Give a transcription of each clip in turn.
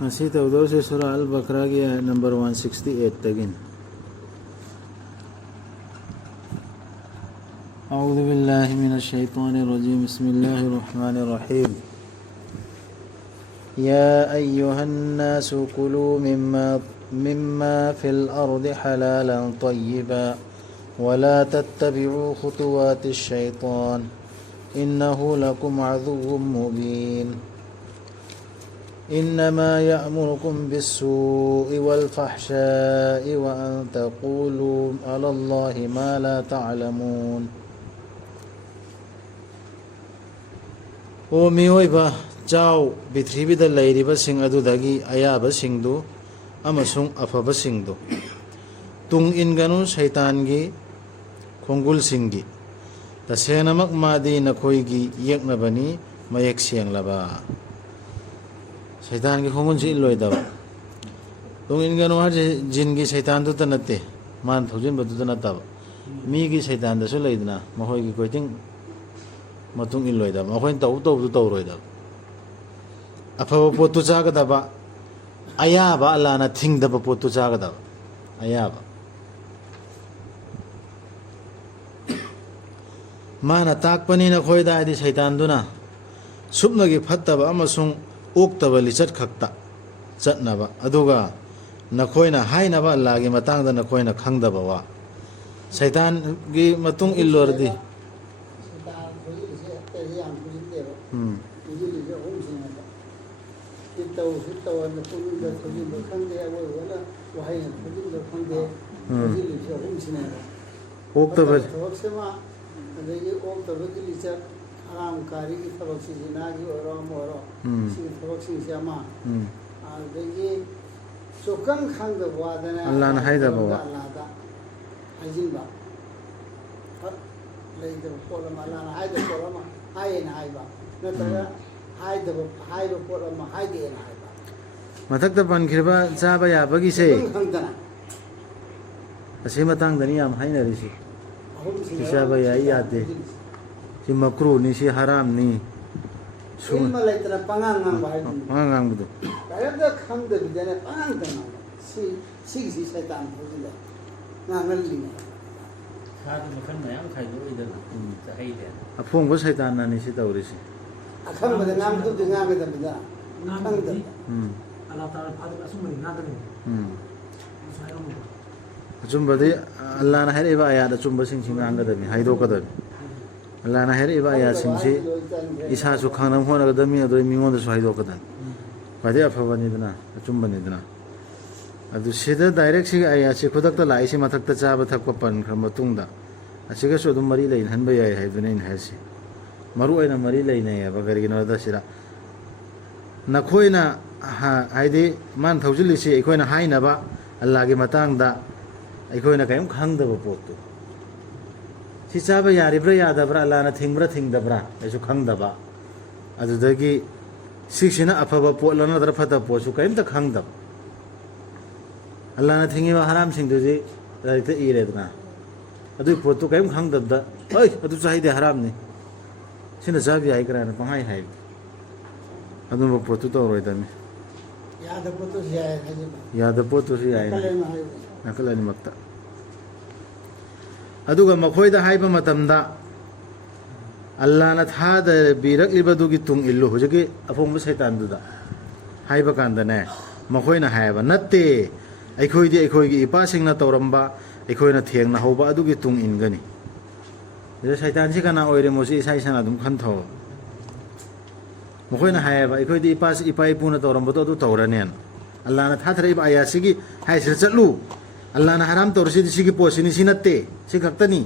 Masih tahu se surah Al-Baqarah ki ayat number 168 tagin. أعوذ بالله من الشيطان الرجيم بسم الله الرحمن الرحيم يا أيها الناس كلوا مما في الأرض حلالا طيبا ولا تتبعوا خطوات الشيطان إنه لكم عدو مبين إنما يأمركم بالسوء والفحشاء وأن تقولوا على الله ما لا تعلمون O miyoiba chau bithribida leiriba sing adudagi ayaba singdu amasung afaba singdu tung inganu shaitangi khongul singi tasenamak madi nakhoigi yeknabani mayek sianglaba shaitangi khongun si loidaba tung inganu har jingi shaitan du tanate man thojin badu tanataba mi gi shaitan da su leidna mahoigi koiting matung illoida ma khoin tau roida afa potu chaga daba ayaba alana thing daba potu chaga daba ayaba mana takpani na khoida adi shaitan duna subnagi phattaba amasung oktaba lichat khakta chatnaba aduga nakhoina hainaba lagi matangda nakhoina khangdaba wa shaitan gi matung illordi mathakta pankirba chaba yabagi se ase matangdani yam hainari si chaba yai yade si makru ni si haram ni suma laitana pangang budu kayakda khamda bidane pangang tana si shaitan bujila ngangalli 사도 큰 모양 가지고 이들은 자 해이래. afong ba shaitan na ni si tawrisi akhambada ngamdu dingameda bida ngamda Allah Ta'ala padra sumri nadani sayang achumbadi Allah na heriba ayat achumba sing sing angadami haido kadami Allah na heriba ayat sing si isa su khanam hona kadami ado mingon su haido kadami pade afabani dana achumbani dana adu sida direct si ayat si khudakta lai si mathakta chaba thakpa pan khama tungda asiga su dum mari lein hanba yai haiduna in hasi maru aina mari leina ya bagarigino da sira nakhoina haidi man thaujili si eikoina hainaba Allah gi matangda eikoina kayum khangdaba potu si chaba yaribra yadabra Allah na thingbra thingdabra esu khangdaba adudagi siksina afaba polana dra phata posu kayum ta khangdab Allah na thingiba haram singduji raita iredna adu potu kayum khangdabda oi adu chahide haram ni sina jabi ai krana pangai hai adu potu to roidami yada putu siya yada potu si ai kalema hayo nakalani makta aduga makhoida haiba matamda Allah na thada birak libadugi tung illu hojagi afong shaitan duda haiba kanda ne makhoina haiba natte aikhoidi aikhoigi ipa singna tawramba aikhoina thengna hoba adugi tung ingani de shaitan si kana oire mosi sai sana dum khantho makhoina haiba aikhoidi ipa ipuna tawramba to du tawranen Allah na thadra iba ayasigi hai sir chatlu Allah na haram tawrsi sigi posini sinatte si khaktani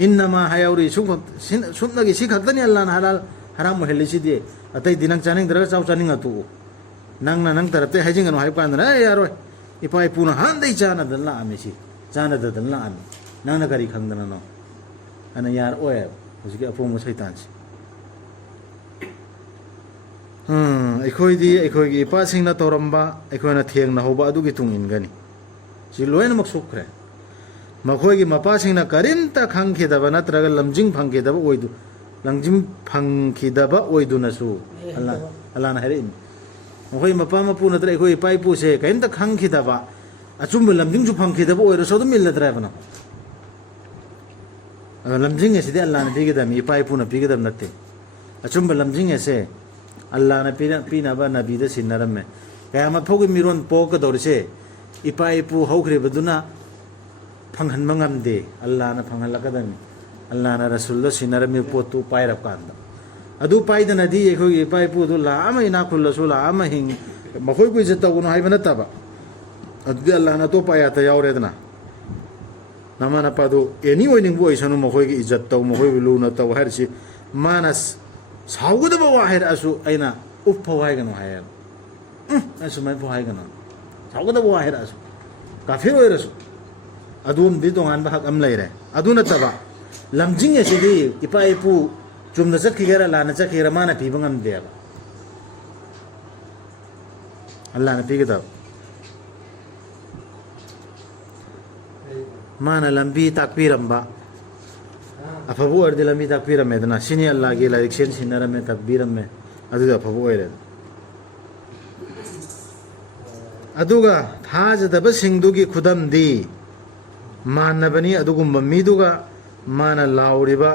innama hayauri sumnagi si khaktani Allah na halal haram moheli si die atai dinang chaning dra chau chaning atu nang na nang tarate hajing anu haip kan na yaro ipai puna handai chana dalla ami si chana dalla ami nang na kari khangdana no ana yar oe hujigi apong shaitan si aikhoidi aikhoigi ipa singna tawramba aikhoina thengna hoba adugi tungin gani si loina mak sukre makhoigi mapa singna karinta khangkhidaba natraga lamjing phangkhidaba oidu lamjing phangkhidaba oiduna su Allah na hare ꯃꯈꯣꯏ ꯃꯄꯥ ꯃꯄꯨ ꯅꯠꯇ꯭ꯔ ꯑꯩꯈꯣꯏ ꯏꯄꯥ ꯏꯄꯨꯁꯦ ꯀꯔꯤꯝꯇ ꯈꯪꯈꯤꯗꯕ ꯑꯆꯨꯝꯕ ꯂꯝꯖꯤꯡꯁꯨ ꯐꯪꯈꯤꯗꯕ ꯑꯣꯏꯔꯁꯨ ꯑꯗꯨꯝ ꯏꯜꯂꯗ꯭ꯔꯦꯕꯅꯣ ꯑꯗꯣ ꯂꯝꯖꯤꯡ ꯑꯁꯤꯗꯤ ꯑꯜꯂꯥꯍꯅ ꯄꯤꯒꯗꯕꯅꯤ ꯏꯄꯥ ꯏꯄꯨꯅ ꯄꯤꯒꯗꯕ ꯅꯠꯇꯦ ꯑꯆꯨꯝꯕ ꯂꯝꯖꯤꯡ ꯑꯁꯦ ꯑꯜꯂꯥꯍꯅ ꯄꯤꯅꯕ ꯅꯕꯤꯗ ꯁꯤꯟꯅꯔꯝꯃꯦ ꯀꯌꯥꯃꯠ ꯐꯥꯎꯒꯤ ꯃꯤꯔꯣꯟ ꯄꯣꯛꯀꯗꯧꯔꯤꯁꯦ ꯏꯄꯥ ꯏꯄꯨ ꯍꯧꯈ꯭ꯔꯤꯕꯗꯨꯅ ꯐꯪꯍꯟꯕ ꯉꯝꯗꯦ ꯑꯜꯂꯥꯍꯅ ꯐꯪꯍꯜꯂꯛꯀꯗꯕꯅꯤ ꯑꯜꯂꯥꯍꯅ ꯔꯁꯨꯜꯗ ꯁꯤꯟꯅꯔꯝꯃꯤ ꯄꯣꯠꯇꯨ ꯄꯥꯏꯔꯀꯥꯟꯗ ꯑꯗꯨ ꯄꯥꯏꯗꯅꯗꯤ ꯑꯩꯈꯣꯏꯒꯤ ꯏꯄꯥ ꯏꯄꯨꯗꯨ ꯂꯥꯛ ꯑꯃ ꯏꯅꯥꯛ ꯈꯨꯜꯂꯁꯨ ꯂꯥꯛ ꯑꯃ ꯃꯈꯣꯏꯕꯨ ꯏꯖꯠ ꯇꯧꯒꯅꯨ ꯍꯥꯏꯕ ꯅꯠꯇꯕ ꯑꯗꯨꯗꯤ ꯑꯜꯂꯥꯍꯅ ꯑꯇꯣꯞꯄ ꯑꯌꯥꯠꯇ ꯌꯥꯎꯔꯦꯗꯅ ꯅꯃꯥ ꯅꯄꯥꯗꯨ ꯑꯦꯅꯤ ꯑꯣꯏꯅꯤꯡꯕ ꯑꯣꯏꯁꯅꯨ ꯃꯈꯣꯏꯒꯤ ꯏꯖꯠ ꯇꯧ ꯃꯈꯣꯏꯕꯨ ꯂꯨꯅ ꯇꯧ ꯍꯥꯏꯔꯤꯁꯤ ꯃꯥꯅ ꯁꯥꯎꯒꯗꯕ ꯋꯥ ꯍꯥꯏꯔꯛꯑꯁꯨ ꯑꯩꯅ ꯎꯞꯐꯧ ꯍꯥꯏꯒꯅꯨ ꯍꯥꯏꯌꯦꯕ ꯑꯩ ꯁꯨꯃꯥꯏꯅ ꯐꯥꯎ ꯍꯥꯏꯒꯅꯨ ꯁꯥꯎꯒꯗꯕ ꯋꯥ ꯍꯥꯏꯔꯛꯑꯁꯨ ꯀꯥꯐꯤꯔ ꯑꯣꯏꯔꯁꯨ ꯑꯗꯣꯝꯗꯤ ꯇꯣꯉꯥꯟꯕ ꯍꯛ ꯑꯃ ꯂꯩꯔꯦ ꯑꯗꯨ ꯅꯠꯇꯕ ꯂꯝꯖꯤꯡ ꯑꯁꯤꯗꯤ ꯏꯄꯥ ꯏꯄꯨ ꯆꯨꯝꯅ ꯆꯠꯈꯤꯒꯦꯔꯥ ꯂꯥꯟꯅ ꯆꯠꯈꯤꯒꯦꯔꯥ ꯃꯥꯅ ꯄꯤꯕ ꯉꯝꯗꯦꯕ ꯑꯜꯂꯥꯍꯅ ꯄꯤꯒꯗꯕ ꯃꯥꯅ ꯂꯝꯕꯤ ꯇꯥꯛꯄꯤꯔꯝꯕ ꯑꯐꯕ ꯑꯣꯏꯔꯗꯤ ꯂꯝꯕꯤ ꯇꯥꯛꯄꯤꯔꯝꯃꯦꯗꯅ ꯁꯤꯅꯤ ꯑꯜꯂꯥꯍꯒꯤ ꯂꯥꯏꯔꯤꯛ ꯁꯦꯟ ꯁꯤꯟꯅꯔꯝꯃꯦ ꯇꯥꯛꯄꯤꯔꯝꯃꯦ ꯑꯗꯨꯗꯤ ꯑꯐꯕ ꯑꯣꯏꯔꯦ ꯑꯗꯨꯒ ꯊꯥꯖꯗꯕꯁꯤꯡꯗꯨꯒꯤ ꯈꯨꯗꯝꯗꯤ ꯃꯥꯟꯅꯕꯅꯤ ꯑꯗꯨꯒꯨꯝꯕ ꯃꯤꯗꯨꯒ ꯃꯥꯅ ꯂꯥꯎꯔꯤꯕ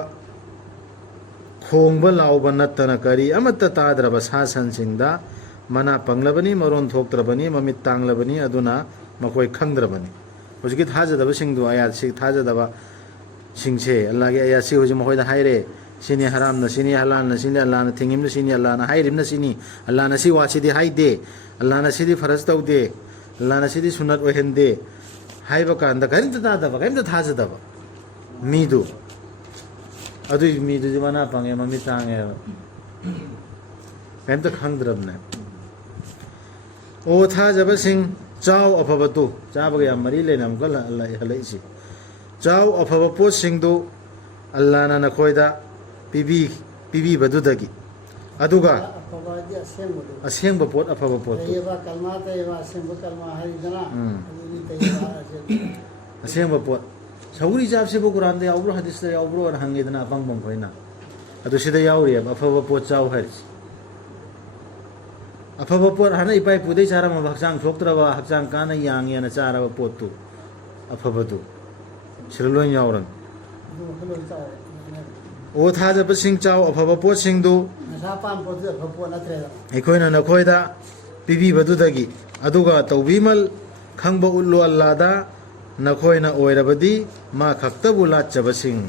ꯈꯣꯡꯕ ꯂꯥꯎꯕ ꯅꯠꯇꯅ ꯀꯔꯤ ꯑꯃꯠꯇ ꯇꯥꯗ꯭ꯔꯕ ꯁꯥ ꯁꯟꯁꯤꯡꯗ ꯃꯅꯥ ꯄꯪꯂꯕꯅꯤ ꯃꯔꯣꯟ ꯊꯣꯛꯇ꯭ꯔꯕꯅꯤ ꯃꯃꯤꯠ ꯇꯥꯡꯂꯕꯅꯤ ꯑꯗꯨꯅ ꯃꯈꯣꯏ ꯈꯪꯗ꯭ꯔꯕꯅꯤ ꯍꯧꯖꯤꯛꯀꯤ ꯊꯥꯖꯗꯕꯁꯤꯡꯗꯨ ꯑꯌꯥꯠꯁꯤ ꯊꯥꯖꯗꯕ ꯁꯤꯡꯁꯦ ꯑꯜꯂꯥꯍꯒꯤ ꯑꯌꯥꯠꯁꯤ ꯍꯧꯖꯤꯛ ꯃꯈꯣꯏꯗ ꯍꯥꯏꯔꯦ ꯁꯤꯅꯤ ꯍꯔꯥꯝꯅ ꯁꯤꯅꯤ ꯍꯂꯥꯜꯅ ꯁꯤꯅꯤ ꯑꯜꯂꯥꯍꯅ ꯊꯤꯡꯉꯤꯕꯅ ꯁꯤꯅꯤ ꯑꯜꯂꯥꯍꯅ ꯍꯥꯏꯔꯤꯕꯅ ꯁꯤꯅꯤ ꯑꯜꯂꯥꯍꯅ ꯁꯤ ꯋꯥꯁꯤꯗꯤ ꯍꯥꯏꯗꯦ ꯑꯜꯂꯥꯍꯅ ꯁꯤꯗꯤ ꯐꯔꯁ ꯇꯧꯗꯦ ꯑꯜꯂꯥꯍꯅ ꯁꯤꯗꯤ ꯁꯨꯅꯠ ꯑꯣꯏꯍꯟꯗꯦ ꯍꯥꯏꯕ ꯀꯥꯟꯗ ꯀꯔꯤꯝꯇ ꯇꯥꯗꯕ ꯀꯔꯤꯝꯇ ꯊꯥꯖꯗꯕ ꯃꯤꯗꯨ ꯑꯗꯨꯒꯤ ꯃꯤꯗꯨꯗꯤ ꯃꯅꯥ ꯄꯪꯉꯦ ꯃꯃꯤꯠ ꯇꯥꯡꯉꯦꯕ ꯀꯔꯤꯝꯇ ꯈꯪꯗ꯭ꯔꯕꯅꯦ ꯑꯣ ꯊꯥꯖꯕꯁꯤꯡ ꯆꯥꯎ ꯑꯐꯕꯗꯨ ꯆꯥꯕꯒ ꯌꯥꯝ ꯃꯔꯤ ꯂꯩꯅ ꯑꯃꯨꯛꯀ ꯍꯜꯂꯛꯏꯁꯤ ꯆꯥꯎ ꯑꯐꯕ ꯄꯣꯠꯁꯤꯡꯗꯨ ꯑꯜꯂꯥꯍꯅ ꯅꯈꯣꯏꯗ ꯄꯤꯕꯤꯕꯗꯨꯗꯒꯤ ꯑꯗꯨꯒ ꯑꯐꯕ ꯍꯥꯏꯗꯤ ꯑꯁꯦꯡꯕꯗꯨ ꯑꯁꯦꯡꯕ ꯄꯣꯠ ꯑꯐꯕ ꯄꯣꯠꯇꯨ ꯇꯩꯌꯦꯕ ꯀꯜꯃꯥ ꯇꯩꯌꯦꯕ ꯑꯁꯦꯡꯕ ꯀꯜꯃꯥ ꯍꯥꯏꯗꯅ ꯑꯗꯨꯗꯤ ꯇꯩꯌꯦꯕ ꯑꯁꯦꯡꯕ ꯄꯣꯠ ꯁꯧꯒ꯭ꯔꯤ ꯆꯥꯕꯁꯤꯕꯨ ꯀꯨꯔꯥꯟꯗ ꯌꯥꯎꯕ꯭ꯔꯣ ꯍꯗꯤꯁꯇ ꯌꯥꯎꯕ꯭ꯔꯣ ꯍꯥꯏꯅ ꯍꯪꯉꯤꯗꯅ ꯑꯄꯪꯕ ꯃꯈꯣꯏꯅ ꯑꯗꯨ ꯁꯤꯗ ꯌꯥꯎꯔꯤꯑꯕ ꯑꯐꯕ ꯄꯣꯠ ꯆꯥꯎ ꯍꯥꯏꯔꯤꯁꯤ ꯑꯐꯕ ꯄꯣꯠ ꯍꯥꯟꯅ ꯏꯄꯥ ꯏꯄꯨꯗꯩ ꯆꯥꯔꯝꯃꯕ ꯍꯛꯆꯥꯡ ꯁꯣꯛꯇ꯭ꯔꯕ ꯍꯛꯆꯥꯡ ꯀꯥꯅ ꯌꯥꯡꯉꯦꯅ ꯆꯥꯔꯕ ꯄꯣꯠꯇꯨ ꯑꯐꯕꯗꯨ ꯁꯤꯗ ꯂꯣꯏ ꯌꯥꯎꯔꯝꯃꯤ ꯑꯣ ꯊꯥꯖꯕꯁꯤꯡ ꯆꯥꯎ ꯑꯐꯕ ꯄꯣꯠꯁꯤꯡꯗꯨ ꯅꯁꯥ ꯄꯥꯝ ꯄꯣꯠꯇꯨ ꯑꯐꯕ ꯄꯣꯠ ꯅꯠꯇ꯭ꯔꯦꯕ ꯑꯩꯈꯣꯏꯅ ꯅꯈꯣꯏꯗ ꯄꯤꯕꯤꯕꯗꯨꯗꯒꯤ ꯑꯗꯨꯒ ꯇꯧꯕꯤꯃꯜ ꯈꯪꯕ ꯎꯠꯂꯨ ꯑꯜꯂꯥꯍꯗ ꯅꯈꯣꯏꯅ ꯑꯣꯏꯔꯕꯗꯤ ꯃꯥ ꯈꯛꯇꯕꯨ ꯂꯥꯠꯆꯕꯁꯤꯡ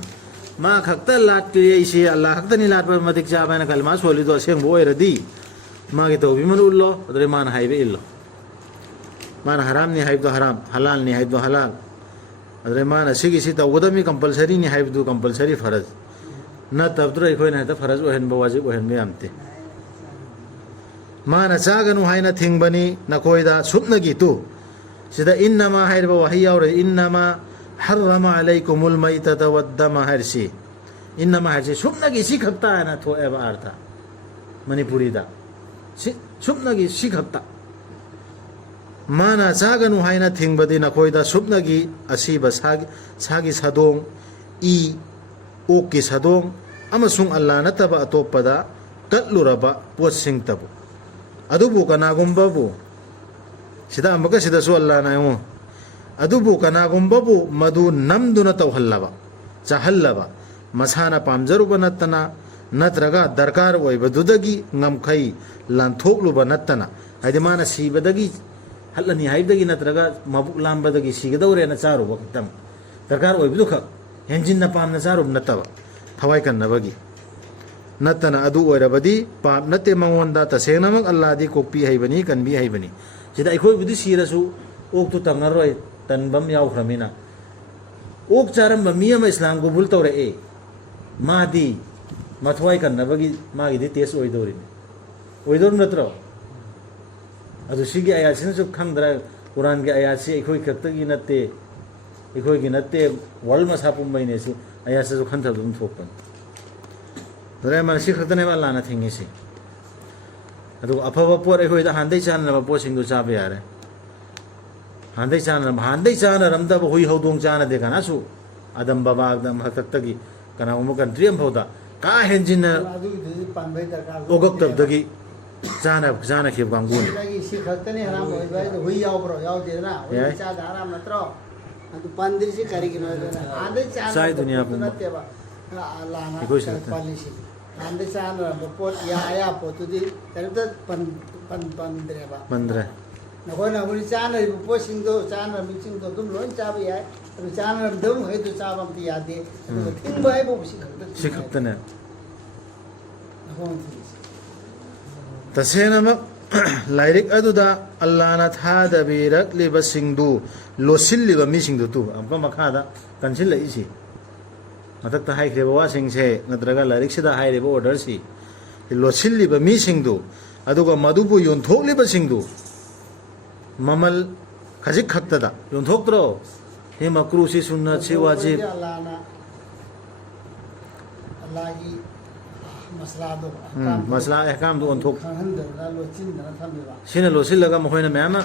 ꯃꯥ ꯈꯛꯇ ꯂꯥꯠꯄꯤꯔꯛꯏꯁꯤ ꯑꯜꯂꯥꯍ ꯈꯛꯇꯅꯤ ꯂꯥꯠꯄ ꯃꯇꯤꯛ ꯆꯥꯕ ꯍꯥꯏꯅ ꯀꯜꯃꯥ ꯁꯣꯜꯂꯤꯗꯣ ꯑꯁꯦꯡꯕ ꯑꯣꯏꯔꯗꯤ मागे तौबीमल उल्लो अदरे मान हाइबे इल्लो मान हराम नि हाइबदो हराम हलाल नि हाइबदो हलाल अदरे मान सिगी सि तौगदमी कंपलसरी नि हाइबदो कंपलसरी फरज न तबद्रो इखोय न फरज ओहन वाजिब ओहन यामते मान चागनु हाइना थिंगबनी नखोयदा सुपनगी तु सिदा इन्नमा हाइरबा वही यावरे इन्नमा हर्रमा अलैकुमुल मैतता वद्दमा हरसी इन्नमा हरसी सुपनगी सि खक्ता ना थोएबा अर्थ मणिपुरीदा सुपनगी सिखक्ता माना चागनु हाइना थिंगबदि नखोयदा सुपनगी असीब सागी सदोंग ई ओकी सदोंग अमसुंग अल्लाह नतबा अतोपदा कत्लुरबा पोसिंग तबु अदुबु कनागुंबबु सिदा अमका सिदा सु अल्लाह नायमु अदुबु कनागुंबबु मदु नमदुना तौहल्लबा चाहल्लबा मसाना पामजरुबा नतना नत्रगा दरकार ओइबदुदगी ngमखै लांथोकलुबा नतना हाइदि माना सिबदगी हल्लनी हाइबदगी नत्रगा मबुक लांबदगी सिगदौरेना चारुबा खतम दरकार ओइबदु ख हेंजिन पामना चारुब नतबा थवाई कन्नबगी नतना अदु ओइरबदी पाप नते मंगोंदा तसेंगनमक अल्लाहदी कोपी हाइबनी कनबी हाइबनी सिदा अखोय बुदि सिरसु ओक्तु तंगरोय तनबम यावख्रमिना ओक चारम बमी अमा इस्लाम कबूल तौरे ए मादी मथवाई कन्नबगी मागिदि टेस्ट ओइदोरिनि ओइदोर नत्रो अदु सिगी आयासिनसु खंगद्रा कुरान के आयासि अखोय खक्तगी नत्ते अखोयगी नत्ते वर्ल्ड मसा पुंबैनेसि आयासु खंथबदुम थोकपन दरे मन सि खक्तने वा लाना थिंगिसि अदु अफबा पोर अखोयदा हांदै चाननबा पोसिंगदु चाबे यारे हांदै चानरमदब हुई हौदोंग चाना दे कनासु अदम बाबा एकदम हक्तगी कना उम कंट्री अम फौदा का हेंजिन ओगक तबदगी ꯆꯥꯅꯈꯤꯕ ꯀꯥꯡꯕꯨꯅꯤ ꯁꯤꯗꯒꯤ ꯁꯤ ꯈꯛꯇꯅꯤ ꯍꯔꯥꯝ ꯑꯣꯏꯕ ꯍꯥꯏꯗꯣ ꯍꯨꯏ ꯌꯥꯎꯕ꯭ꯔꯣ ꯌꯥꯎꯗꯦꯗꯅ ꯌꯥꯏ. ꯍꯨꯏ ꯆꯥꯗ ꯍꯔꯥꯝ ꯅꯠꯇ꯭ꯔꯣ ꯑꯗꯨ ꯄꯟꯗ꯭ꯔꯤꯁꯤ ꯀꯔꯤꯒꯤꯅꯣ ꯍꯥꯏꯗꯅ ꯑꯥꯗꯩ ꯆꯥꯏ ꯗꯨꯅꯤꯌꯥ ꯆꯥꯅꯔꯝꯕ ꯄꯣꯠꯇꯨ ꯄꯨꯝꯕ. ꯅꯠꯇꯦꯕ ꯑꯜꯂꯥꯍꯅ ꯑꯩꯈꯣꯏꯁꯨ ꯅꯠꯇꯦ. ꯄꯜꯂꯤꯁꯤ ꯑꯥꯗꯩ ꯆꯥꯅꯔꯝꯕ ꯄꯣꯠ ꯑꯌꯥ ꯄꯣꯠꯇꯨꯗꯤ ꯀꯔꯤꯝꯇ ꯄꯟꯗ꯭ꯔꯦꯕ ꯃꯟꯗ꯭ꯔꯦ ꯅꯈꯣꯏꯅ ꯍꯧꯖꯤꯛ ꯆꯥꯅꯔꯤꯕ ꯄꯣꯠꯁꯤꯡꯗꯣ ꯆꯥꯅꯔꯝꯕꯁꯤꯡꯗꯣ ꯑꯗꯨꯝ ꯂꯣꯏ ꯆꯥꯕ ꯌꯥꯏ ꯑꯗꯨ ꯆꯥꯅꯔꯝꯗꯕ ꯃꯈꯩꯗꯣ ꯆꯥꯕ ꯑꯝꯇ ꯌꯥꯗꯦ ꯑꯗꯨꯒ ꯊꯤꯡꯕ ꯍꯥꯏꯕ ꯁꯤ ꯈꯛꯇꯅꯦ ꯅꯈꯣꯏꯅ ꯊꯤꯡꯉꯤꯁꯤ. ꯇꯁꯦꯡꯅꯃꯛ ꯂꯥꯏꯔꯤꯛ ꯑꯗꯨꯗ ꯑꯜꯂꯥꯍꯅ ꯊꯥꯗꯕꯤꯔꯛꯂꯤꯕꯁꯤꯡꯗꯨ ꯂꯣꯠꯁꯤꯜꯂꯤꯕ ꯃꯤꯁꯤꯡꯗꯨ ꯇꯨ ꯑꯃꯨꯛꯀ ꯃꯈꯥꯗ ꯀꯟꯁꯤꯜꯂꯛꯏꯁꯤ ꯃꯊꯛꯇ ꯍꯥꯏꯈ꯭ꯔꯤꯕ ꯋꯥꯁꯤꯡꯁꯦ ꯅꯠꯇ꯭ꯔꯒ ꯂꯥꯏꯔꯤꯛꯁꯤꯗ ꯍꯥꯏꯔꯤꯕ ꯑꯣꯔꯗꯔꯁꯤ ꯂꯣꯠꯁꯤꯜꯂꯤꯕ ꯃꯤꯁꯤꯡꯗꯨ ꯑꯗꯨꯒ ꯃꯗꯨꯕꯨ ꯌꯣꯟꯊꯣꯛꯂꯤꯕꯁꯤꯡꯗꯨ ꯃꯃꯜ ꯈꯖꯤꯛ ꯈꯛꯇꯗ ꯌꯣꯟꯊꯣꯛꯇ꯭ꯔꯣ ꯍꯤ ꯃꯀ꯭ꯔꯨꯁꯤ ꯁꯨꯟꯅꯠꯁꯤ ꯋꯥꯖꯤꯕ ꯑꯜꯂꯥꯍꯅ ꯑꯜꯂꯥꯍꯒꯤ ꯃꯁꯂꯥꯗꯣ ꯃꯁꯂꯥ ꯑꯍꯀꯥꯝꯗꯨ ꯑꯣꯟꯊꯣꯛ ꯈꯪꯍꯟꯗꯅ ꯂꯣꯠꯁꯤꯟꯗꯅ ꯊꯝꯃꯤꯕ ꯁꯤꯅ ꯂꯣꯠꯁꯤꯜꯂꯒ ꯃꯈꯣꯏꯅ ꯃꯌꯥꯝꯅ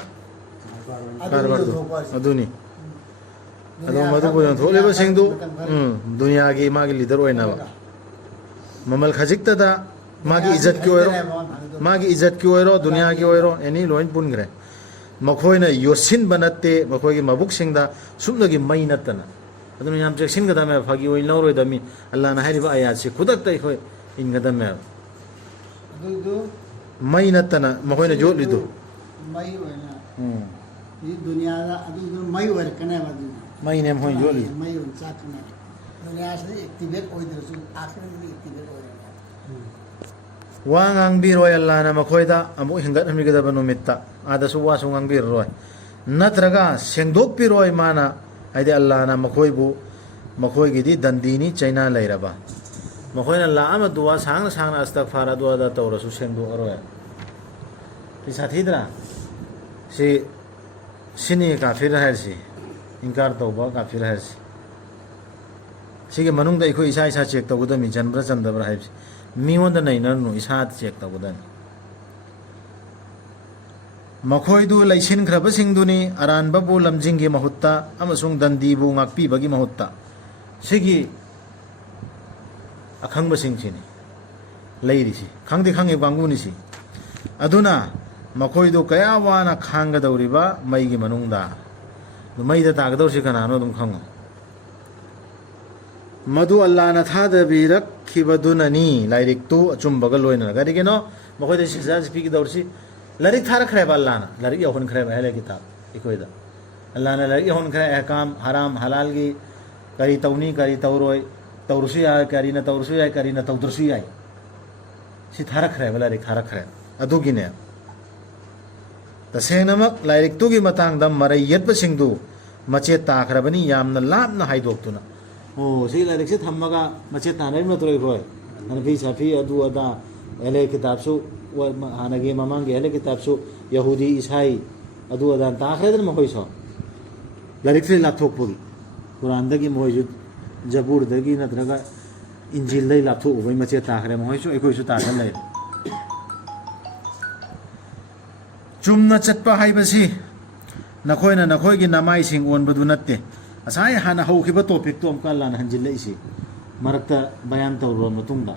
ꯀꯔꯕꯥꯔꯗꯨ ꯌꯣꯟꯊꯣꯛꯄ ꯍꯥꯏꯁꯦ. ꯑꯗꯨꯅꯤ ꯑꯗꯨ ꯗꯨꯅꯤꯌꯥ ꯃꯗꯨꯕꯨ ꯈꯛ ꯌꯣꯟꯊꯣꯛꯂꯤꯕꯁꯤꯡꯗꯨ ꯃꯇꯝ ꯈꯔ ꯗꯨꯅꯤꯌꯥꯒꯤ ꯃꯥꯒꯤ ꯂꯤꯗꯔ ꯑꯣꯏꯅꯕ ꯃꯃꯜ ꯈꯖꯤꯛꯇꯗ ꯃꯥꯒꯤ ꯏꯖꯠꯀꯤ ꯑꯣꯏꯔꯣ ꯃꯥꯒꯤ ꯏꯖꯠꯀꯤ ꯑꯣꯏꯔꯣ ꯗꯨꯅꯤꯌꯥꯒꯤ ꯑꯣꯏꯔꯣ ꯑꯦꯅꯤ ꯂꯣꯏ ꯄꯨꯟꯈ꯭ꯔꯦ ꯃꯈꯣꯏꯅ ꯌꯣꯠꯁꯤꯟꯕ ꯅꯠꯇꯦ ꯃꯈꯣꯏꯒꯤ ꯃꯕꯨꯛꯁꯤꯡꯗ ꯁꯨꯞꯅꯒꯤ ꯃꯩ ꯅꯠꯇꯅ ꯑꯗꯨꯅ ꯌꯥꯝ ꯆꯦꯛꯁꯤꯟꯒꯗꯕꯅꯦꯕ ꯐꯥꯒꯤ ꯑꯣꯏꯅ ꯂꯧꯔꯣꯏꯗꯕꯅꯤ ꯑꯜꯂꯥꯍꯅ ꯍꯥꯏꯔꯤꯕ ꯑꯌꯥꯠꯁꯤ ꯈꯨꯗꯛꯇ ꯑꯩꯈꯣꯏ ꯏꯟꯒꯗꯕꯅꯦꯕ ꯑꯗꯨꯗꯨ ꯃꯩ ꯅꯠꯇꯅ ꯃꯈꯣꯏꯅ ꯌꯣꯠꯂꯤꯗꯨ ꯃꯩ ꯑꯣꯏꯅ 이 दुनियादा अदुदु मई ओरकनेबा अदु ꯃꯩꯅꯦ ꯃꯈꯣꯏꯅ ꯌꯣꯠꯂꯤ मई ओन चाकने दुनियासे एक्टिवेट ओइदरसु आखिरदि एक्टिवेट ओइरने ꯋꯥ ꯉꯥꯡꯕꯤꯔꯣꯏ ꯑꯜꯂꯥꯍꯅ ꯃꯈꯣꯏꯗ ꯑꯃꯨꯛ ꯍꯤꯡꯒꯠꯍꯟꯕꯤꯒꯗꯕ ꯅꯨꯃꯤꯠꯇ ꯑꯥꯗꯁꯨ ꯋꯥꯁꯨ ꯉꯥꯡꯕꯤꯔꯔꯣꯏ ꯅꯠꯇ꯭ꯔꯒ ꯁꯦꯡꯗꯣꯛꯄꯤꯔꯣꯏ ꯃꯥꯅ ꯍꯥꯏꯗꯤ ꯑꯜꯂꯥꯍꯅ ꯃꯈꯣꯏꯕꯨ ꯃꯈꯣꯏꯒꯤꯗꯤ ꯗꯟꯗꯤꯅꯤ ꯆꯩꯅꯥ ꯂꯩꯔꯕ ꯃꯈꯣꯏꯅ ꯂꯥꯛꯑꯃ ꯗꯨꯋꯥ ꯁꯥꯡꯅ ꯁꯥꯡꯅ ꯑꯁꯇꯒꯐꯥꯔ ꯑꯗꯨ ꯑꯗꯥ ꯇꯧꯔꯁꯨ ꯁꯦꯡꯗꯣꯛꯑꯔꯣꯏ ꯁꯤ ꯁꯥꯊꯤꯗ꯭ꯔꯥ ꯁꯤꯅꯤ ꯀꯥꯐꯤꯔ ꯍꯥꯏꯔꯤꯁꯤ ꯏꯟꯀꯥꯔ ꯇꯧꯕ ꯀꯥꯐꯤꯔ ꯍꯥꯏꯔꯤꯁꯤ ꯁꯤꯒꯤ ꯃꯅꯨꯡꯗ ꯑꯩꯈꯣꯏ ꯏꯁꯥ ꯏꯁꯥ ꯆꯦꯛ ꯇꯧꯒꯗꯕꯅꯤ ꯆꯟꯕ꯭ꯔꯥ ꯆꯟꯗꯕ꯭ꯔꯥ ꯍꯥꯏꯕꯁꯤ ꯃꯤꯉꯣꯟꯗ ꯅꯩꯅꯔꯨꯅꯨ ꯏꯁꯥꯗ ꯆꯦꯛ ꯇꯧꯒꯗꯕꯅꯤ ꯃꯈꯣꯏꯗꯨ ꯂꯩꯁꯤꯟꯈ꯭ꯔꯕꯁꯤꯡꯗꯨꯅꯤ ꯑꯔꯥꯟꯕꯕꯨ ꯂꯝꯖꯤꯡꯒꯤ ꯃꯍꯨꯠꯇ ꯑꯃꯁꯨꯡ ꯗꯟꯗꯤꯕꯨ ꯉꯥꯛꯄꯤꯕꯒꯤ ꯃꯍꯨꯠꯇ ꯁꯤꯒꯤ ꯑꯈꯪꯕꯁꯤꯡꯁꯤꯅꯤ ꯂꯩꯔꯤꯁꯤ ꯈꯪꯗꯤ ꯈꯪꯉꯤ ꯀꯥꯡꯕꯨꯅꯤꯁꯤ ꯑꯗꯨꯅ ꯃꯈꯣꯏꯗꯨ ꯀꯌా ꯋꯥꯅ ꯈꯥꯡꯒꯗꯧꯔꯤꯕ ꯃꯩꯒꯤ ꯃꯅꯨꯡꯗ ꯃꯩꯗ ꯇꯥꯒꯗꯧꯔꯤꯁꯤ ꯀꯅꯥꯅꯣ ꯑꯗꯨꯝ ꯈꯪꯉꯣ ꯃꯗꯨ ꯑꯜꯂꯥꯍꯅ ꯊꯥꯗꯕꯤꯔꯛꯈꯤꯕꯗꯨꯅꯅꯤ ꯂꯥꯏꯔꯤꯛꯇꯨ ꯑꯆꯨꯝꯕꯒ ꯂꯣꯏꯅꯅ ꯀꯔꯤꯒꯤꯅꯣ ꯃꯈꯣꯏꯗ ꯁꯖꯥꯁꯤ ꯄꯤꯒꯗꯧꯔꯤꯁꯤ ꯂꯥꯏꯔꯤꯛ ꯊꯥꯔꯛꯈ꯭ꯔꯦꯕ ꯑꯜꯂꯥꯍꯅ ꯂꯥꯏꯔꯤꯛ ꯌꯧꯍꯟꯈ꯭ꯔꯦꯕ ꯑꯍꯂꯦ ꯀꯤꯇꯥꯕ ꯑꯩꯈꯣꯏꯗ ꯑꯜꯂꯥꯍꯅ ꯂꯥꯏꯔꯤꯛ ꯌꯧꯍꯟꯈ꯭ꯔꯦ ꯑꯍꯀꯥꯝ ꯍꯔꯥꯝ ꯍꯂꯥꯜꯒꯤ ꯀꯔꯤ ꯇꯧꯅꯤ ꯀꯔꯤ ꯇꯧꯔꯣꯏ ꯇꯧꯔꯁꯨ ꯌꯥꯏ ꯀꯔꯤꯅ ꯇꯧꯔꯁꯨ ꯌꯥꯏ ꯀꯔꯤꯅ ꯇꯧꯗ꯭ꯔꯁꯨ ꯌꯥꯏ ꯁꯤ ꯊꯥꯔꯛꯈ꯭ꯔꯦꯕ ꯂꯥꯏꯔꯤꯛ ꯊꯥꯔꯛꯈ꯭ꯔꯦ ꯑꯗꯨꯒꯤꯅꯦ ꯇꯁꯦꯡꯅꯃꯛ ꯂꯥꯏꯔꯤꯛꯇꯨꯒꯤ ꯃꯇꯥꯡꯗ ꯃꯔꯩ ꯌꯦꯠꯄꯁꯤꯡꯗꯨ ꯃꯆꯦꯠ ꯇꯥꯈ꯭ꯔꯕꯅꯤ ꯌꯥꯝꯅ ꯂꯥꯞꯅ ꯍꯥꯏꯗꯣꯛꯇꯨꯅ ꯑꯣ ꯁꯤ ꯂꯥꯏꯔꯤꯛꯁꯦ ꯊꯝꯃꯒ ꯃꯆꯦꯠ ꯇꯥꯅꯔꯤꯕ ꯅꯠꯇ꯭ꯔꯣ ꯑꯩꯈꯣꯏ ꯍꯅꯐꯤ ꯁꯥꯐꯤ ꯑꯗꯨ ꯑꯗꯥ ꯑꯍꯂꯦ ꯀꯤꯇꯥꯕꯁꯨ ꯍꯥꯟꯅꯒꯤ ꯃꯃꯥꯡꯒꯤ ꯑꯍꯂꯦ ꯀꯤꯇꯥꯕꯁꯨ ꯌꯍꯨꯗꯤ ꯏꯁꯥꯏ ꯑꯗꯨ ꯑꯗꯥ ꯇꯥꯈ꯭ꯔꯦꯗꯅ ꯃꯈꯣꯏꯁꯨ ꯂꯥꯏꯔꯤꯛꯁꯤ ꯂꯥꯞꯊꯣꯛꯄꯒꯤ ꯀꯨꯔꯥꯟꯗꯒꯤ ꯃꯈꯣꯏꯁꯨ ꯖꯕꯨꯔꯗꯒꯤ ꯅꯠꯇ꯭ꯔꯒ ꯏꯟꯖꯤꯜꯗꯒꯤ ꯂꯥꯞꯊꯣꯛꯎꯕꯒꯤ ꯃꯆꯦꯠ ꯇꯥꯈ꯭ꯔꯦ ꯃꯈꯣꯏꯁꯨ ꯑꯩꯈꯣꯏꯁꯨ ꯇꯥꯈ꯭ꯔ ꯂꯩꯔꯦ ꯆꯨꯝꯅ ꯆꯠꯄ ꯍꯥꯏꯕꯁꯤ ꯅꯈꯣꯏꯅ ꯅꯈꯣꯏꯒꯤ ꯅꯃꯥꯏꯁꯤꯡ ꯑꯣꯟꯕꯗꯨ ꯅꯠꯇꯦ ꯉꯁꯥꯏ ꯍꯥꯟꯅ ꯍꯧꯈꯤꯕ ꯇꯣꯄꯤꯛꯇꯣ ꯑꯃꯨꯛꯀ ꯑꯜꯂꯥꯍꯅ ꯍꯟꯖꯤꯜꯂꯛꯏꯁꯤ ꯃꯔꯛꯇ ꯕꯌꯥꯟ ꯇꯧꯔꯕ ꯃꯇꯨꯡꯗ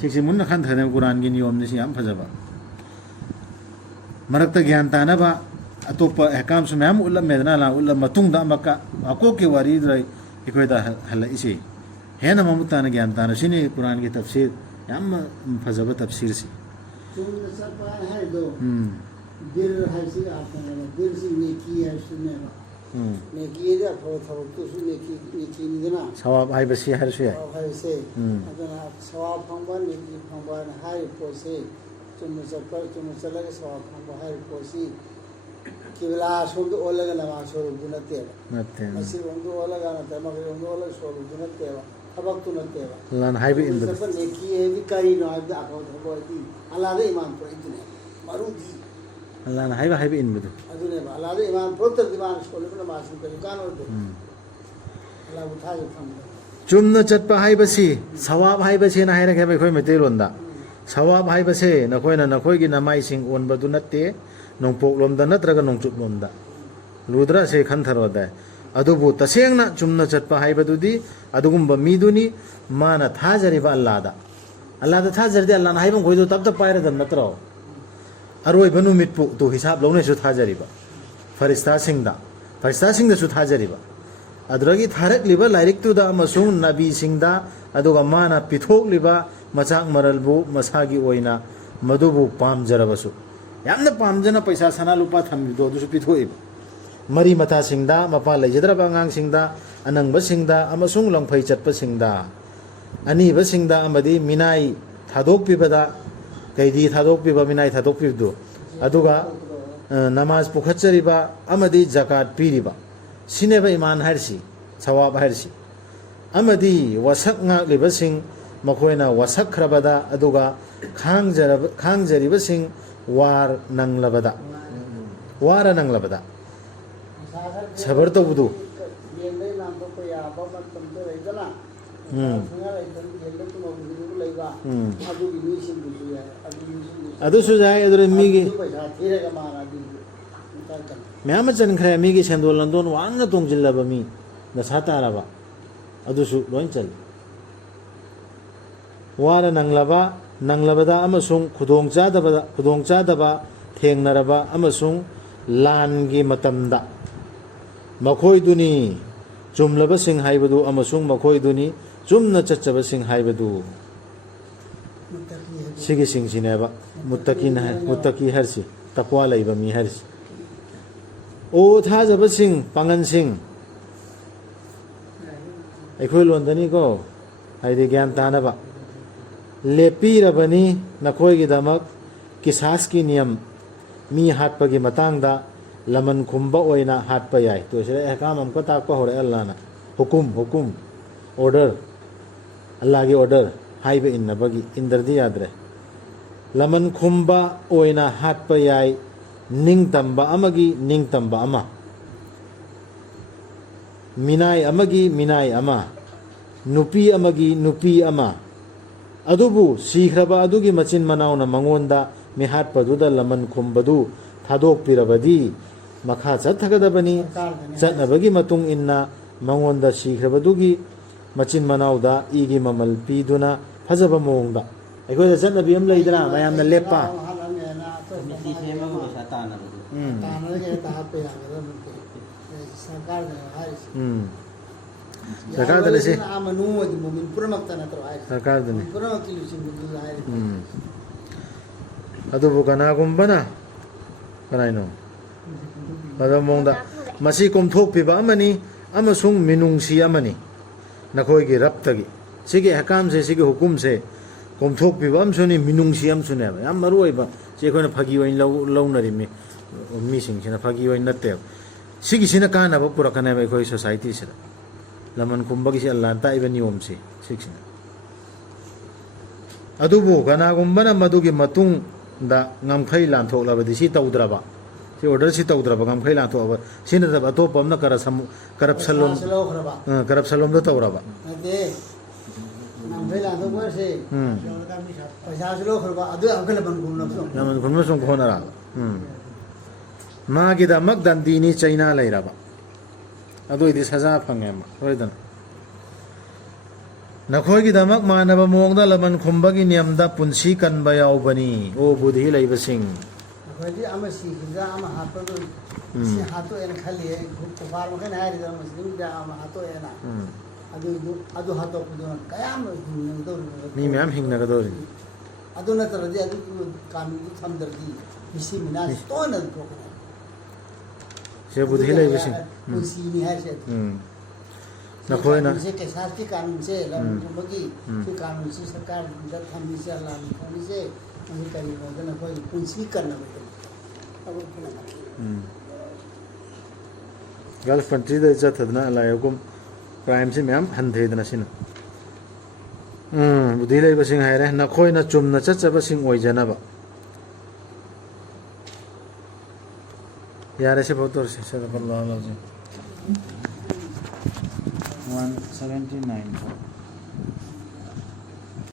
ꯁꯤꯁꯤ ꯃꯨꯟꯅ ꯈꯟꯊꯔꯦꯕ ꯀꯨꯔꯥꯟꯒꯤ ꯅꯤꯌꯣꯝꯅꯤꯁꯤ ꯌꯥꯝ ꯐꯖꯕ ꯃꯔꯛꯇ ꯒ꯭ꯌꯥꯟ ꯇꯥꯅꯕ ꯑꯇꯣꯞꯄ ꯑꯍꯀꯥꯝꯁꯨ ꯃꯌꯥꯝ ꯎꯠꯂꯝꯃꯦꯗꯅ ꯑꯜꯂꯥꯍ ꯎꯠꯂꯕ ꯃꯇꯨꯡꯗ ꯑꯃꯨꯛꯀ ꯑꯀꯣꯛꯀꯤ ꯋꯥꯔꯤꯗꯨꯗ ꯑꯩꯈꯣꯏꯗ ꯍꯜꯂꯛꯏꯁꯤ ꯍꯦꯟꯅ ꯃꯃꯨꯠ ꯇꯥꯅ ꯒ꯭ꯌꯥꯟ ꯇꯥꯅ ꯁꯤꯅꯤ ꯀꯨꯔꯥꯟꯒꯤ ꯇꯐꯁꯤꯔ ꯌꯥꯝꯅ ꯐꯖꯕ ꯇꯐꯁꯤꯔꯁꯤ चुमना सपा है दो दिल है सी आपने दिल से नेकी है सुने नेकी है जब थोड़ा तो सु नेकी नेकी नहीं ना सवाब हाइबसी हरसु याय है से अदना सवाब फंबा नेकी फंबा हाय पोसे चुमना चला के सवाब फंबा हाय पोसी केवला सोंदो ओलगा नवा सोरु दुनते नते मसी ओंदो ओलगा न तमा के ओंदो ओलगा सोरु दुनते थबक तुनते लन हाइबे इन सब नेकी है भी करी न आब आको थबोती अल्लाह ईमान पर इतने मारूदी लन हाइबे इन बदु अदुने अल्लाह ईमान प्रोत दीवान सोले मासिन पे दुकान और दो अल्लाह उठाए फम चुमना चटपा हाइबसी सवाब हाइबसी ना हाइरखे बखोय मेतेलोंदा सवाब हाइबसे नखोयना नखोयगी नमाइसिंग ओनबदु नत्ते नोंपोकलोमदा नत्रगा नोंचुपलोमदा लुद्रा से खनथरोदा अदुबु तसेंगना चुमना चटपा हाइबदुदी अदुगुंबा मीदुनी माना थाजरिबा अल्लाहदा थाजरदे अल्लाहना हाइबं गोइदो तब तब पायरदम नत्रो ꯑꯔꯣꯏꯕ ꯅꯨꯃꯤꯠꯄꯨ ꯇꯨ ꯍꯤꯁꯥꯕ ꯂꯧꯅꯩꯁꯨ ꯊꯥꯖꯔꯤꯕ ꯐꯔꯤꯁꯇꯥꯁꯤꯡꯗꯁꯨ ꯊꯥꯖꯔꯤꯕ ꯑꯗꯨꯗꯒꯤ ꯊꯥꯔꯛꯂꯤꯕ ꯂꯥꯏꯔꯤꯛꯇꯨꯗ ꯑꯃꯁꯨꯡ ꯅꯕꯤꯁꯤꯡꯗ ꯑꯗꯨꯒ ꯃꯥꯅ ꯄꯤꯊꯣꯛꯂꯤꯕ ꯃꯆꯥꯛ ꯃꯔꯜꯕꯨ ꯃꯁꯥꯒꯤ ꯑꯣꯏꯅ ꯃꯗꯨꯕꯨ ꯄꯥꯝꯖꯔꯕꯁꯨ ꯌꯥꯝꯅ ꯄꯥꯝꯖꯅ ꯄꯩꯁꯥ ꯁꯅꯥ ꯂꯨꯄꯥ ꯊꯝꯕꯤꯗꯣ ꯑꯗꯨꯁꯨ ꯄꯤꯊꯣꯛꯏꯕ ꯃꯔꯤ ꯃꯇꯥꯁꯤꯡꯗ ꯃꯄꯥ ꯂꯩꯖꯗ꯭ꯔꯕ ꯑꯉꯥꯡꯁꯤꯡꯗ ꯑꯅꯪꯕꯁꯤꯡꯗ ꯑꯃꯁꯨꯡ ꯂꯪꯐꯩ ꯆꯠꯄꯁꯤꯡꯗ ꯑꯅꯤꯕꯁꯤꯡꯗ ꯑꯃꯗꯤ ꯃꯤꯅꯥꯏ ꯊꯥꯗꯣꯛꯄꯤꯕꯗ ꯀꯩꯗꯤ ꯊꯥꯗꯣꯛꯄꯤꯕ ꯃꯤꯅꯥꯏ ꯊꯥꯗꯣꯛꯄꯤꯕꯗꯨ ꯑꯗꯨꯒ ꯅꯃꯥꯖ ꯄꯨꯈꯠꯆꯔꯤꯕ ꯑꯃꯗꯤ ꯖꯀꯥꯠ ꯄꯤꯔꯤꯕ ꯁꯤꯅꯦꯕ ꯏꯃꯥꯟ ꯍꯥꯏꯔꯤꯁꯤ ꯁꯋꯥꯕ ꯍꯥꯏꯔꯤꯁꯤ ꯑꯃꯗꯤ ꯋꯥꯁꯛ ꯉꯥꯛꯂꯤꯕꯁꯤꯡ ꯃꯈꯣꯏꯅ ꯋꯥꯁꯛꯈ꯭ꯔꯕꯗ ꯑꯗꯨꯒ ꯈꯥꯡꯖꯔꯤꯕꯁꯤꯡ ꯋꯥꯔ ꯅꯪꯂꯕꯗ ꯁꯕꯔ ꯇꯧꯕꯗꯨ ꯌꯦꯟꯗꯩ ꯅꯥꯟꯊꯣꯛꯄ ꯌꯥꯕ ꯃꯇꯝꯗ ꯂꯩꯗꯅ ꯑꯗꯨꯒꯤ ꯃꯤꯁꯤꯡꯗꯨꯁꯨ ꯌꯥꯏ ꯑꯗꯨꯁꯨ ꯌꯥꯏ ꯑꯗꯨ ꯃꯤꯒꯤ ꯄꯩꯁꯥ ꯊꯤꯔꯒ ꯃꯥꯅ ꯃꯌꯥꯝ ꯑꯃ ꯆꯟꯈ꯭ꯔꯦ ꯃꯤꯒꯤ ꯁꯦꯟꯗꯣꯟ ꯂꯟꯗꯣꯟ ꯋꯥꯡꯅ ꯇꯣꯡꯁꯤꯜꯂꯕ ꯃꯤ ꯗꯁꯥ ꯇꯥꯔꯕ ꯑꯗꯨꯁꯨ ꯂꯣꯏ ꯆꯜꯂꯤ ꯋꯥꯔ ꯅꯪꯂꯕꯗ ꯑꯃꯁꯨꯡ ꯈꯨꯗꯣꯡꯆꯥꯗꯕ ꯊꯦꯡꯅꯔꯕ ꯑꯃꯁꯨꯡ ꯂꯥꯟꯒꯤ ꯃꯇꯝꯗ ꯃꯈꯣꯏꯗꯨꯅꯤ ꯆꯨꯝꯂꯕꯁꯤꯡ ꯍꯥꯏꯕꯗꯨ ꯑꯃꯁꯨꯡ ꯃꯈꯣꯏꯗꯨꯅꯤ ꯆꯨꯝꯅ ꯆꯠꯆꯕꯁꯤꯡ ꯍꯥꯏꯕꯗꯨ ꯁꯤꯒꯤꯁꯤꯡꯁꯤꯅꯦꯕ ꯃꯨꯠꯇꯀꯤ ꯍꯥꯏꯔꯤꯁꯤ ꯇꯛꯋꯥ ꯂꯩꯕ ꯃꯤ ꯍꯥꯏꯔꯤꯁꯤ ꯑꯣ ꯊꯥꯖꯕꯁꯤꯡ ꯄꯥꯡꯒꯟꯁꯤꯡ ꯑꯩꯈꯣꯏ ꯂꯣꯟꯗꯅꯤꯀꯣ ꯍꯥꯏꯗꯤ ꯒ꯭ꯌꯥꯟ ꯇꯥꯅꯕ ꯂꯦꯞꯄꯤꯔꯕꯅꯤ ꯅꯈꯣꯏꯒꯤꯗꯃꯛ ꯀꯤꯁꯥꯁꯀꯤ ꯅꯤꯌꯝ ꯃꯤ ꯍꯥꯠꯄꯒꯤ matangda laman khumba oina hatpa yai to sira ehkam amko takpa hore Allah na hukum order Allah gi order haibe innabagi indardi yadre laman khumba oina hatpa yai ningtamba ama minai ama nupi ama adubu sikhraba adugi machin manauna mangonda mihat paduda laman khumbadu thadok pirabadi makha chathagadabani chatnabagi matung inna mangonda sikhrabadugi machin manauda igi mamal piduna phajaba mongda aikoda chatnabi am leidra mayamna leppa ꯃꯤꯇꯤ ꯁꯦꯝꯃꯒ ꯄꯩꯁꯥ ꯇꯥꯟꯅꯕꯗꯨ सरकार से अदुबु कनागुंबना कनाइनो अदमोंदा मसी कोमथोकपिबा अमनी अमसुंग मिनुंगसी अमनी नखोइगी रप्तगी सिगे हकाम से सिगे हुकुम से कोमथोकपिबा अमसुनी मिनुंगसी अमसुने याम मरुइबा जे कोना फगी ओइन लौनरि मी सिंगसिना फगी ओइन नते सिगिसिना कानाबा पुरकनाबा कोइ सोसाइटी से laman kumbagi si Allah ta iba niyom si siksin adubu kanagumbana madugi matung da ngamkhai lanthok labadi si tawdraba si order si tawdraba ngamkhai lanthok aba sina da atopam na corruption da tawraba ade ngamkhai lanthok war se paisa slo khorba adu amkhai laman kumna song khonara ma gida magdan dini china lairaba अदो इदि सजा fungi होइदन नखोइगिदमक मानब मोंगदा लमन खुंबगी नियमदा पुंसी कनबा यावबनी ओ बुद्धि लैबसिंग अखोइदि अमा सिखिजा अमा हातो सि हातो N खाली गुप्त फार मखन हारि दा मुस्लिम दा अमा हातो एना अदु हातो पुदन कयाम हिंगदो मी मैम हिंगनगदोरि अदु नतरदि अदु कानून थमदरदि मिसी मिना तोन प्रोग्राम से बुद्धि लैबसिंग पुंसीनी है से नखोइना से के साथ की कानून से लमन कुंबगी से कानून से सरकार जब थमी से अल्लाह थमी से हम करी होदन कोई पुंसी करना बेटे अब गल्फ कंट्री दा जथदना लायगुम क्राइम से मैम हंधेदना सिन बुद्धि लैबसिंग हायरे नखोइना चुमना चचबसिंग ओइजनाबा यार ऐसे बहुत और से सदक़ल्लाहु अलैहि 179